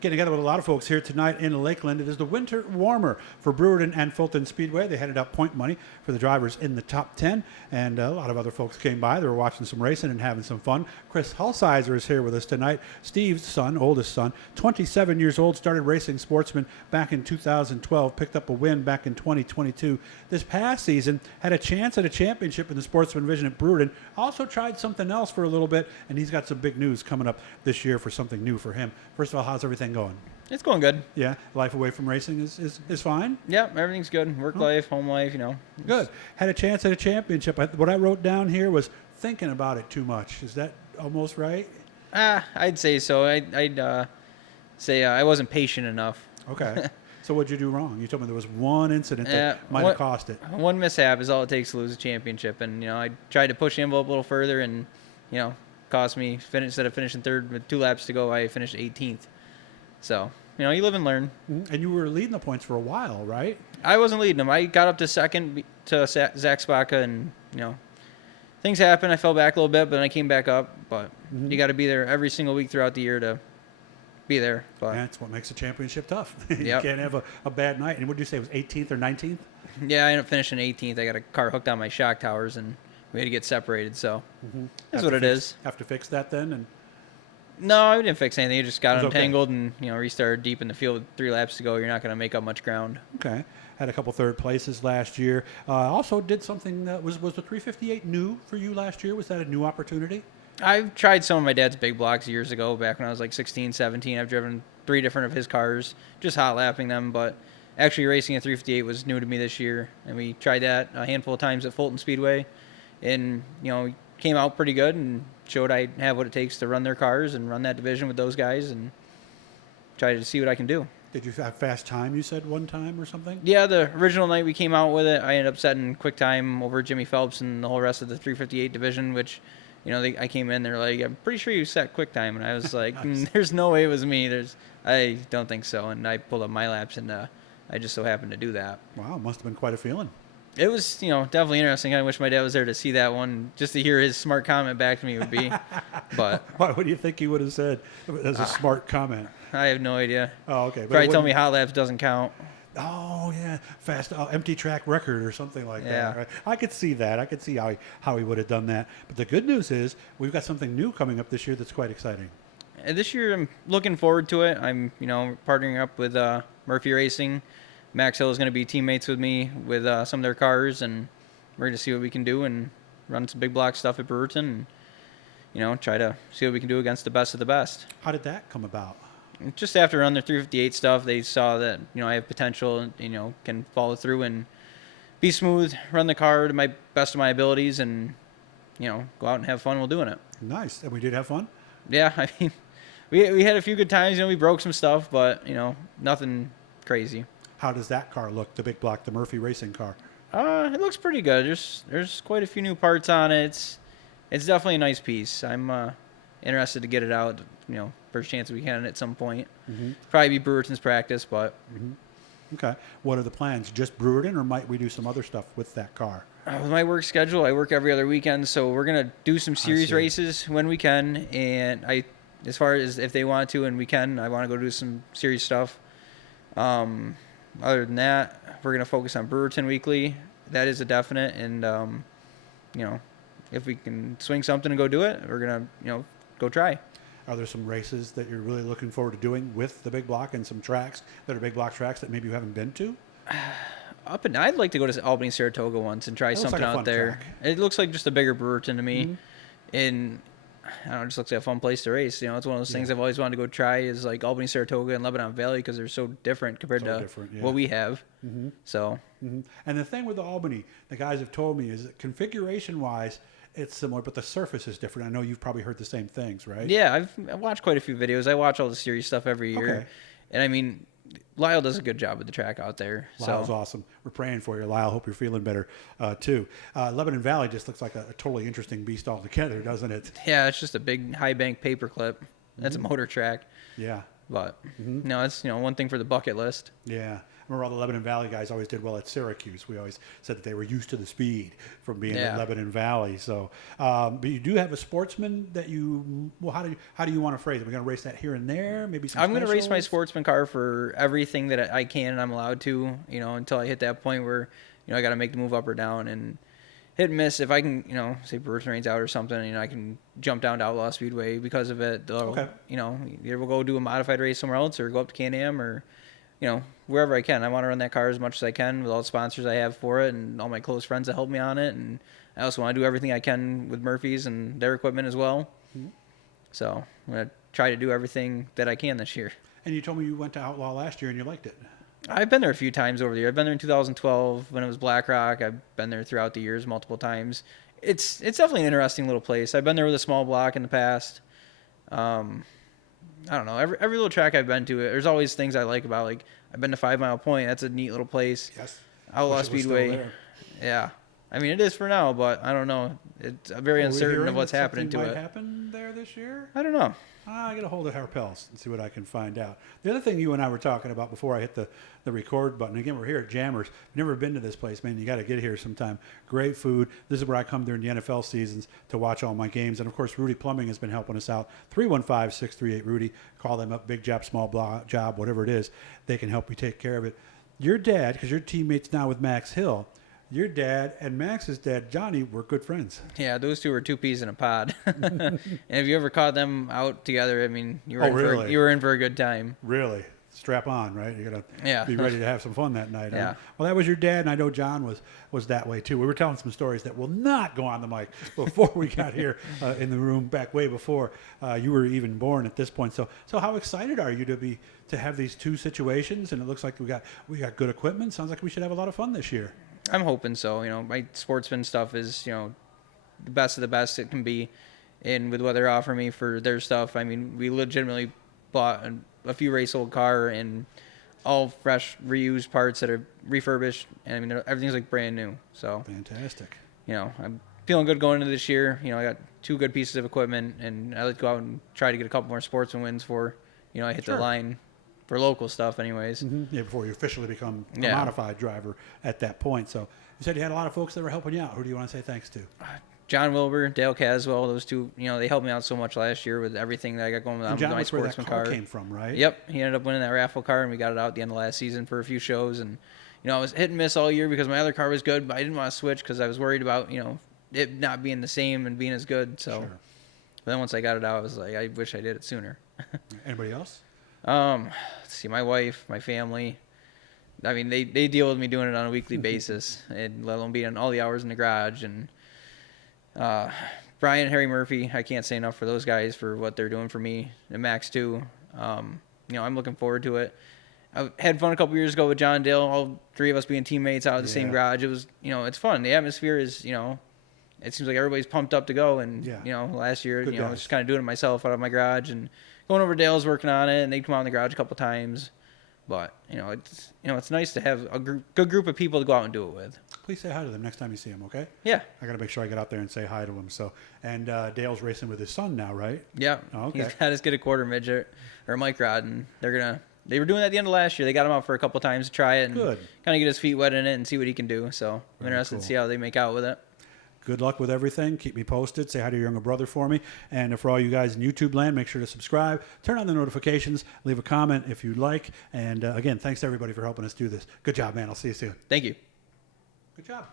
Getting together with a lot of folks here tonight in Lakeland. It is the winter warmer for Brewerton and Fulton Speedway. They handed out point money for the drivers in the top 10, and a lot of other folks came by. They were watching some racing and having some fun. Chris Hulsizer is here with us tonight. Steve's son, oldest son, 27 years old, started racing Sportsman back in 2012, picked up a win back in 2022. This past season, had a chance at a championship in the Sportsman division at Brewerton. Also tried something else for a little bit, and he's got some big news coming up this year for something new for him. First of all, how's everything going? It's going good. Yeah, life away from racing is fine? Yeah, everything's good. Work life, home life, Good. Had a chance at a championship. What I wrote down here was thinking about it too much. Is that almost right? I'd say so. I'd say I wasn't patient enough. Okay. So what'd you do wrong? You told me there was one incident that might have cost it. One mishap is all it takes to lose a championship. And, I tried to push the envelope a little further and, cost me, instead of finishing third with 2 laps to go, I finished 18th. So, you live and learn. Mm-hmm. And you were leading the points for a while, right? I wasn't leading them. I got up to second to Zach Spaka, and, things happened. I fell back a little bit, but then I came back up. But you got to be there every single week throughout the year to be there. But that's what makes a championship tough. Yep. You can't have a bad night. And what did you say, it was 18th or 19th? Yeah, I ended up finishing 18th. I got a car hooked on my shock towers, and we had to get separated. So that's what it is. Have to fix that then? And no, I didn't fix anything. It just got untangled okay. and, restarted deep in the field with 3 laps to go. You're not going to make up much ground. Okay. Had a couple third places last year. Also did something that was the 358 new for you last year? Was that a new opportunity? I've tried some of my dad's big blocks years ago, back when I was like 16, 17. I've driven 3 different of his cars, just hot lapping them. But actually racing a 358 was new to me this year. And we tried that a handful of times at Fulton Speedway. And, came out pretty good and showed I have what it takes to run their cars and run that division with those guys and try to see what I can do. Did you have fast time, you said, one time or something? Yeah, the original night we came out with it, I ended up setting quick time over Jimmy Phelps and the whole rest of the 358 division, which, I came in, they're like, I'm pretty sure you set quick time. And I was like, there's no way it was me. I don't think so. And I pulled up my laps, and I just so happened to do that. Wow, must have been quite a feeling. It was, definitely interesting. I wish my dad was there to see that one, just to hear his smart comment back to me would be. But what do you think he would have said as a smart comment? I have no idea. Oh, okay. Probably told me hot laps doesn't count. Oh, yeah. Fast empty track record or something like Yeah. that. Right? I could see that. I could see how he would have done that. But the good news is we've got something new coming up this year that's quite exciting. And this year I'm looking forward to it. I'm, partnering up with Murphy Racing. Max Hill is going to be teammates with me with some of their cars, and we're going to see what we can do and run some big block stuff at Brewerton and, try to see what we can do against the best of the best. How did that come about? Just after running the 358 stuff, they saw that, I have potential and, can follow through and be smooth, run the car to my best of my abilities and, go out and have fun while doing it. Nice. And we did have fun? Yeah, I mean, we had a few good times. We broke some stuff, but, nothing crazy. How does that car look, the big block, the Murphy Racing car? It looks pretty good. There's quite a few new parts on it. It's definitely a nice piece. I'm interested to get it out, first chance we can at some point. Mm-hmm. Probably be Brewerton's practice, but... Mm-hmm. Okay. What are the plans? Just Brewerton, or might we do some other stuff with that car? With my work schedule, I work every other weekend, so we're going to do some series races when we can. And as far as if they want to and we can, I want to go do some series stuff. Other than that, we're going to focus on Brewerton weekly. That is a definite. And, if we can swing something and go do it, we're going to, go try. Are there some races that you're really looking forward to doing with the big block and some tracks that are big block tracks that maybe you haven't been to? I'd like to go to Albany, Saratoga once and try something out there. Track. It looks like just a bigger Brewerton to me. Mm-hmm. And I don't know, it just looks like a fun place to race. It's one of those things I've always wanted to go try is like Albany, Saratoga, and Lebanon Valley because they're so different compared to what we have. Mm-hmm. So, And the thing with the Albany, the guys have told me, is that configuration-wise, it's similar, but the surface is different. I know you've probably heard the same things, right? Yeah, I've watched quite a few videos. I watch all the series stuff every year. Okay. And I mean, Lyle does a good job with the track out there. Lyle's awesome. We're praying for you, Lyle. Hope you're feeling better, too. Lebanon Valley just looks like a totally interesting beast altogether, doesn't it? Yeah, it's just a big high bank paperclip. That's a motor track. Yeah. But, no, it's, one thing for the bucket list. Yeah. remember all the Lebanon Valley guys always did well at Syracuse. We always said that they were used to the speed from being in Lebanon Valley. So, but you do have a Sportsman that you. Well, how do you want to phrase it? We're going to race that here and there. Maybe some. I'm going to race my specials? Sportsman car for everything that I can and I'm allowed to. Until I hit that point where I got to make the move up or down and. Hit and miss. If I can, say Bruce rains out or something, I can jump down to Outlaw Speedway because of it. Okay. Either we'll go do a modified race somewhere else or go up to Can-Am or, wherever I can. I want to run that car as much as I can with all the sponsors I have for it and all my close friends that help me on it. And I also want to do everything I can with Murphy's and their equipment as well. Mm-hmm. So I'm going to try to do everything that I can this year. And you told me you went to Outlaw last year and you liked it. I've been there a few times over the year. I've been there in 2012 when it was Black Rock. I've been there throughout the years multiple times. It's definitely an interesting little place. I've been there with a small block in the past. I don't know. Every little track I've been to, there's always things I like about. Like I've been to 5 Mile Point. That's a neat little place. Yes. Outlaw Speedway. Yeah. I mean, it is for now, but I don't know. It's very uncertain of what's happening to it. Might happen there this year? I don't know. I get a hold of Harpels and see what I can find out. The other thing you and I were talking about before I hit the record button, again, we're here at Jammers. I've never been to this place, man. You got to get here sometime. Great food. This is where I come during the NFL seasons to watch all my games. And, of course, Rudy Plumbing has been helping us out. 315-638-RUDY. Call them up, big job, small job, whatever it is. They can help you take care of it. Your dad, because you're teammates now with Max Hill, your dad and Max's dad, Johnny, were good friends. Yeah, those two were two peas in a pod. And if you ever caught them out together, I mean, you were in for a good time. Really? Strap on, right? You're going to be ready to have some fun that night. Yeah. Well, that was your dad, and I know John was that way, too. We were telling some stories that will not go on the mic before we got here in the room back way before you were even born at this point. So how excited are you to have these two situations? And it looks like we got good equipment. Sounds like we should have a lot of fun this year. I'm hoping so. My Sportsman stuff is, the best of the best it can be. And with what they're offering me for their stuff, I mean, we legitimately bought a few race old car and all fresh reused parts that are refurbished. And I mean, everything's like brand new. So fantastic. I'm feeling good going into this year. I got 2 good pieces of equipment and I like to go out and try to get a couple more Sportsman wins for, I hit the line. For local stuff anyways. Mm-hmm. Yeah, before you officially become a modified driver at that point. So you said you had a lot of folks that were helping you out. Who do you want to say thanks to? John Wilbur, Dale Caswell, those two, they helped me out so much last year with everything that I got going with my Sportsman car. Came from, right? Yep. He ended up winning that raffle car and we got it out at the end of last season for a few shows. And, I was hit and miss all year because my other car was good, but I didn't want to switch because I was worried about, it not being the same and being as good. So But then once I got it out, I was like, I wish I did it sooner. Anybody else? Let's see, my wife, my family. I mean, they deal with me doing it on a weekly basis, and let alone being all the hours in the garage. And Brian and Harry Murphy, I can't say enough for those guys for what they're doing for me, and Max too. I'm looking forward to it. I had fun a couple years ago with John and Dale, all 3 of us being teammates out of the same garage. It was, it's fun. The atmosphere is, it seems like everybody's pumped up to go. And last year, I was just kind of doing it myself out of my garage and going over to Dale's working on it, and they'd come out in the garage a couple times. But it's nice to have a good group of people to go out and do it with. Please say hi to them next time you see them, okay? Yeah. I got to make sure I get out there and say hi to them. So, and Dale's racing with his son now, right? Yeah. Oh, okay. He's got his get a quarter midget or a mic rod, and they were doing that at the end of last year. They got him out for a couple times to try it and kind of get his feet wet in it and see what he can do. So I'm interested to see how they make out with it. Good luck with everything. Keep me posted. Say hi to your younger brother for me. And for all you guys in YouTube land, make sure to subscribe. Turn on the notifications. Leave a comment if you'd like. And again, thanks to everybody for helping us do this. Good job, man. I'll see you soon. Thank you. Good job.